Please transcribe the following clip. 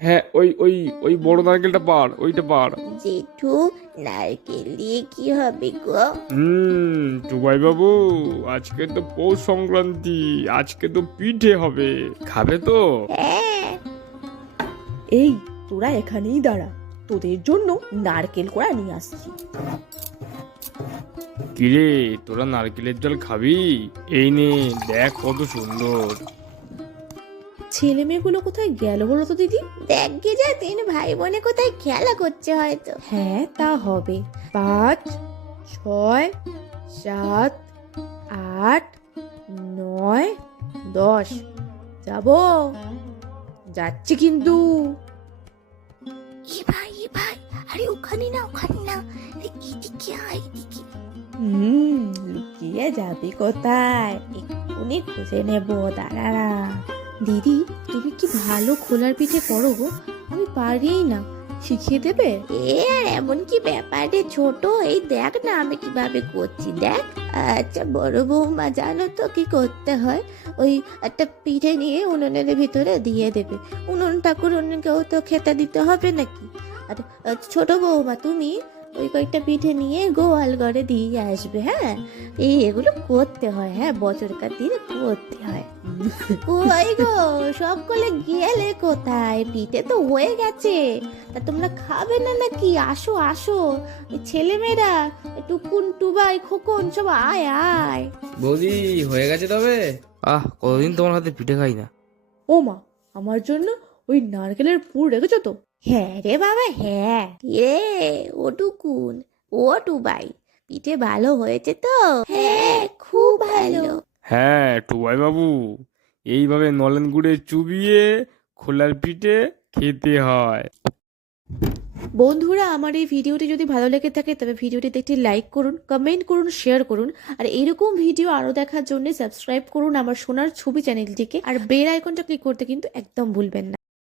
হ্যাঁ ওই ওই ওই বড় নারকেলটা পার ওইটা পার। জেঠু নারকেল দিয়ে কি হবে গো? হুম টুবাই বাবু আজকে তো পৌষ সংক্রান্তি আজকে তো পিঠে হবে। খাবে তো? হ্যাঁ। এই তোরা এখানেই দাঁড়া তোদের জন্য নারকেল কোড়া নিয়ে আসছি। কিরে তোরা নারকেলের জল খাবি? এই নে দেখ কত সুন্দর। ছেলে মেয়েগুলো কোথায় গেল বলো তো দিদি? দেখ গে যা তিন ভাই বোনে কোথায় খেলা করছে হয়তো। হ্যাঁ তা হবে। পাঁচ ছয় সাত আট নয় দশ। যাব। যাচ্ছি কিন্তু। এ ভাই এ ভাই আরে ওখানে না ওখানে না। এদিকে আয় এদিকে। হুম লুকিয়ে যাবি কোথায়? এক্ষুনি খুঁজে নেব দাঁড়ারা দিদি, তুমি কি ভালো খোলার পিঠে করো গো? আমি পারিই না। শিখিয়ে দেবে? এ আর এমন কি ব্যাপারে ছোট? এই দেখ না আমি কীভাবে করছি, দেখ। আচ্ছা বড় বৌমা, জানো তো কি করতে হয়? ওই একটা পিঠে নিয়ে উনুনের ভিতরে দিয়ে দেবে। উনুন ঠাকুর অন্যকেও তো খেতে দিতে হবে নাকি? আর ছোট বৌমা, তুমি ওই কয়েকটা পিঠে নিয়ে গোয়াল ঘরে দিয়ে আসবে হ্যাঁ? এই এগুলো করতে হয় হ্যাঁ? বছরকার দিনে করতে হয়। কই গো সব কলে গেলে কোথায়? পিঠে তো হয়ে গেছে। তা তোমরা খাবে না নাকি? আসো আসো। এই ছেলেমেয়েরা টুকুন টুবাই খোকন সব আয় আয়। বৌদি হয়ে গেছে তবে? আহ কতদিন তোমার হাতে পিঠে খাই না। ও মা আমার জন্য ওই নারকেলের পুর রেখেছো তো? হ্যাঁ রে বাবা হ্যাঁ। রে ও টুকুন ও টুবাই। পিঠে ভালো হয়েছে তো? হ্যাঁ খুব ভালো। হ্যাঁ টুবাই বাবু এইভাবে নলেন গুড়ে চুবিয়ে খোলার পিঠে খেতে হয়। বন্ধুরা, আমার এই ভিডিওটি যদি ভালো লেগে থাকে, তবে ভিডিওটি দেখতে লাইক করুন কমেন্ট করুন শেয়ার করুন, আর এরকম ভিডিও আরও দেখার জন্য সাবস্ক্রাইব করুন আমার সোনার ছবি চ্যানেলটিকে আর বেল আইকনটা ক্লিক করতে কিন্তু একদম ভুলবেন না।